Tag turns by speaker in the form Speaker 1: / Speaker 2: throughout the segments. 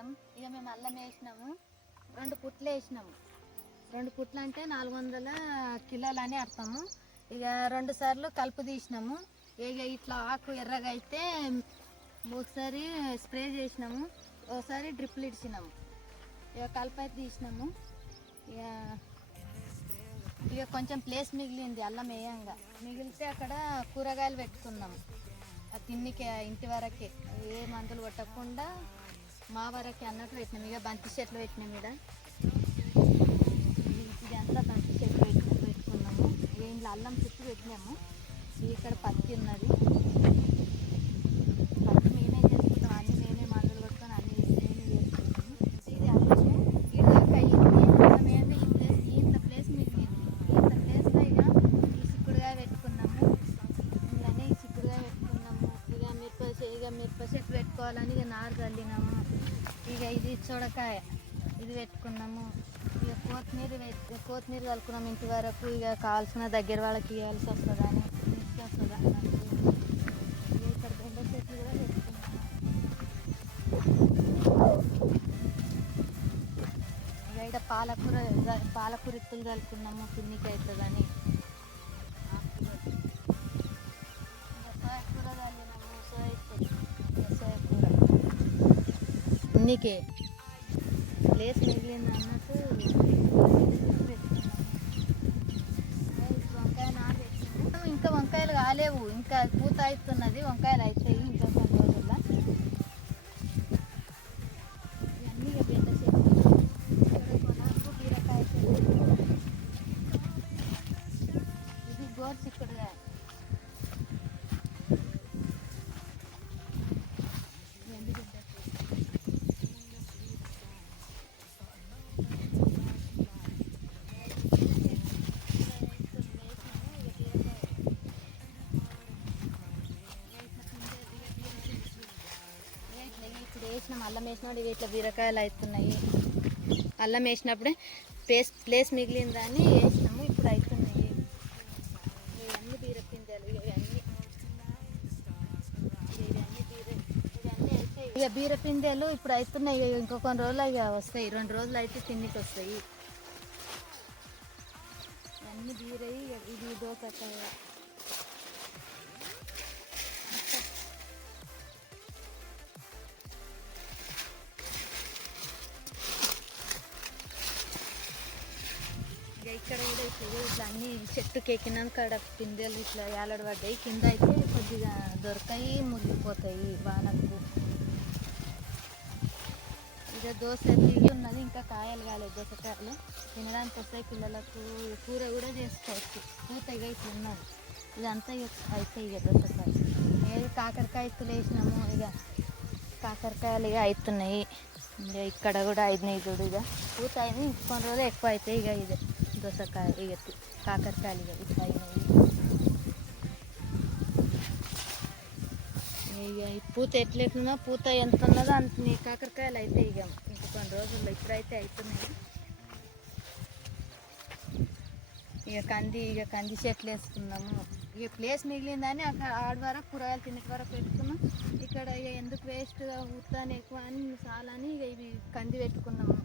Speaker 1: కారం ఇక మేము అల్లం వేసినాము. రెండు పుట్లు వేసినాము. రెండు పుట్లు అంటే నాలుగు వందల కిలోలు అని అర్థము. ఇక రెండు సార్లు కలుపు తీసినాము. ఇక ఇట్లా ఆకు ఎర్రగా అయితే ఒకసారి స్ప్రే చేసినాము. ఒకసారి డ్రిప్లు ఇడిచినాము. ఇక కలుపు అయితే తీసినాము. ఇక ఇక కొంచెం ప్లేస్ మిగిలింది అల్లం వేయంగా. మిగిలితే అక్కడ కూరగాయలు పెట్టుకున్నాము. ఆ తిన్నికి ఇంటి వరకే ఏ మందులు కొట్టకుండా మా వరకు అన్నట్టు పెట్టినాం. ఇక బంతి చెట్లు పెట్టినాం ఇక్కడ ఇదంతా అంతా బంతి చెట్లు పెట్టిన పెట్టుకున్నాము. ఇక ఇంట్లో అల్లం చుట్టూ పెట్టినాము. ఇక్కడ పత్తి ఉన్నది. పెట్టుకోవాలని ఇక నారు చల్లినాము ఇక ఇది చొడకాయ ఇది పెట్టుకున్నాము. ఇక కొత్తిమీర కొత్తిమీర కలుపుకున్నాం ఇంటి వరకు. ఇక కావాల్సిన దగ్గర వాళ్ళకి ఇవ్వాల్సి వస్తుందని. తీసుకొస్తుందా ఇక్కడ బెండ చెట్లు కూడా పెట్టుకున్నాము. ఇక ఇక్కడ పాలకూర పాలకూర ఇత్తులు కలుపుకున్నాము. పిన్నికి అవుతుందని పిన్నికే ప్లేస్ మిగిలింది అన్నట్టు ఇంకా వంకాయలు కాలేవు. ఇంకా పూత అవుతున్నది వంకాయలు అవుతాయి ఇంకా కొన్ని రోజుల్లో. ఇవన్నీ చెట్లు. బీరకాయ చెట్లు. ఇది గోరు చిక్కుడుగా ఇప్పుడు వేసినాం అల్లం వేసినప్పుడు ఇవి ఇట్లా బీరకాయలు అవుతున్నాయి అల్లం వేసినప్పుడే ప్లేస్ ప్లేస్ మిగిలిందని వేసినాము ఇప్పుడు అవుతున్నాయి ఇవన్నీ బీరపిందెలు ఇవన్నీ ఇవన్నీ బీర ఇవన్నీ అయితే ఇక బీరపిందెలు ఇప్పుడు అవుతున్నాయి ఇంకో కొన్ని రోజులు ఇక వస్తాయి. రెండు రోజులు అయితే తిన్నికి వస్తాయి. అన్నీ బీరయి ఇక ఇదో దోసకాయ ఇట్లా అన్ని చెట్టుకి ఎక్కినాక కాడ పిందెలు ఇట్లా ఏలాడబడ్డాయి కింద అయితే కొద్దిగా దొరకాయి మురిగిపోతాయి వానకు. ఇక దోశ దిగి ఉన్నది ఇంకా కాయలు కాలేదు దోసకాయలు. తినడానికి వస్తాయి పిల్లలకు. కూర కూడా చేసుకోవచ్చు. పూత ఇట్లా ఉన్నది. ఇదంతా ఇక అవుతాయి ఇక దోసకాయలు. ఏది కాకరకాయ ఇత్తులు వేసినాము ఇక కాకరకాయలు ఇక అవుతున్నాయి ఇక ఇక్కడ కూడా అయినాయి చూడు ఇక. పూత అయింది రోజు రోజులు ఎక్కువ అవుతాయి ఇక ఇది. దోసకాయ ఇక కాకరకాయలు ఇక ఇట్లా అయినాయి ఇక ఈ పూత ఎట్లెట్లున్నా పూత ఎంత ఉన్నదో అంత నీ కాకరకాయలు అయితే ఇక ఇంక కొన్ని రోజుల్లో ఇప్పుడైతే అవుతున్నాయి ఇక కంది ఇక కంది చెట్లు వేసుకున్నాము. ఇక ప్లేస్ మిగిలిందని అక్కడ ఆడ వరకు కూరగాయలు తిన్నటి వరకు పెట్టుకున్నాం. ఇక్కడ ఇక ఎందుకు వేస్ట్గా ఉత్తాను ఎక్కువ అని చాలా అని ఇక ఇవి కంది పెట్టుకున్నాము.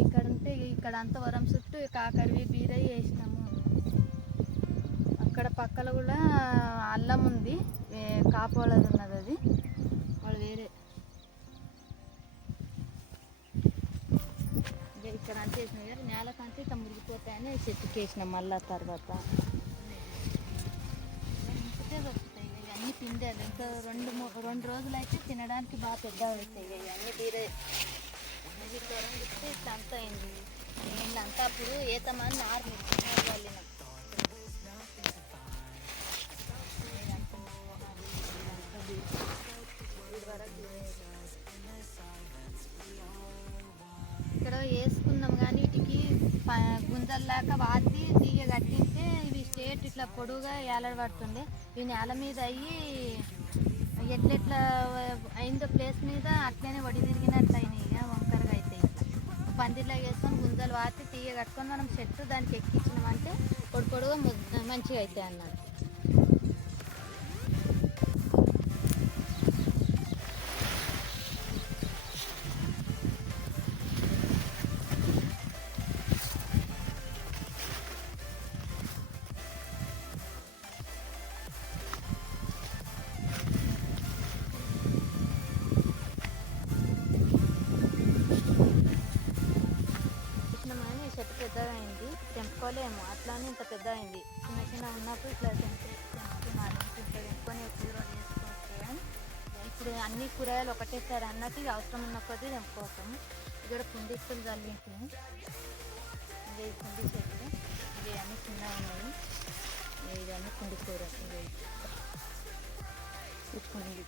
Speaker 1: ఇక్కడ ఉంటే ఇక్కడ అంత వరం చుట్టూ కాకరవి బీరవి వేసినాము. అక్కడ పక్కన కూడా అల్లం ఉంది. కాపోలది ఉన్నది అది. వాళ్ళు వేరే. ఇక్కడ అంత వేసినాం కదా నేలకంటే ఇట్లా మురిగిపోతాయని చెట్టుకి వేసినాం మళ్ళా తర్వాత. ఇంకటే దొరుకుతాయి అన్నీ ఇవన్నీ పిండాలి ఇంకా రెండు మూ- రెండు రోజులు అయితే తినడానికి బాగా పెద్ద అవుతాయి అన్నీ ఇవన్నీ బీరే. ఇది జ్వరం ఇస్తే ఇట్లా అంతా అయింది. వీళ్ళంతా అప్పుడు ఏతమని నారు నారు ఇక్కడ వేసుకున్నాం కానీ వీటికి గుంజల్లాక వాతి తీగ కట్టింటే ఇవి స్టేట్ ఇట్లా పొడుగా ఏలడబడుతుంది ఇవి నేల మీద అయ్యి ఎట్లెట్లా అయిందో ప్లేస్ మీద అట్లనే వడి తిరిగినట్టు అయినాయి పందిర్లో వేసుకొని గుంజలు వాతి తీయ కట్టుకొని మనం చెట్టు దానికి ఎక్కించినామంటే పొడి పొడుగా మంచిగా అవుతాయి అన్నట్టు పెంచుకోలేము అట్లానే ఇంత పెద్ద అయింది. చిన్న చిన్న ఉన్నప్పుడు ఇట్లా తెంపి తెంపి నాలుగు ఇట్లా కూర చేసుకోవచ్చు ఇప్పుడు అన్ని కూరగాయలు ఒకటేసారి అన్నట్టు ఇది అవసరం ఉన్న కొద్దీ తెంపుకోవటం ఇక్కడ పుండిస్తులు చల్లించాము ఇవి పుండి చెట్లు. ఇవి అన్ని చిన్న ఉన్నాయి. ఇవన్నీ పుండి కుండి కూర ఇవి. కుండి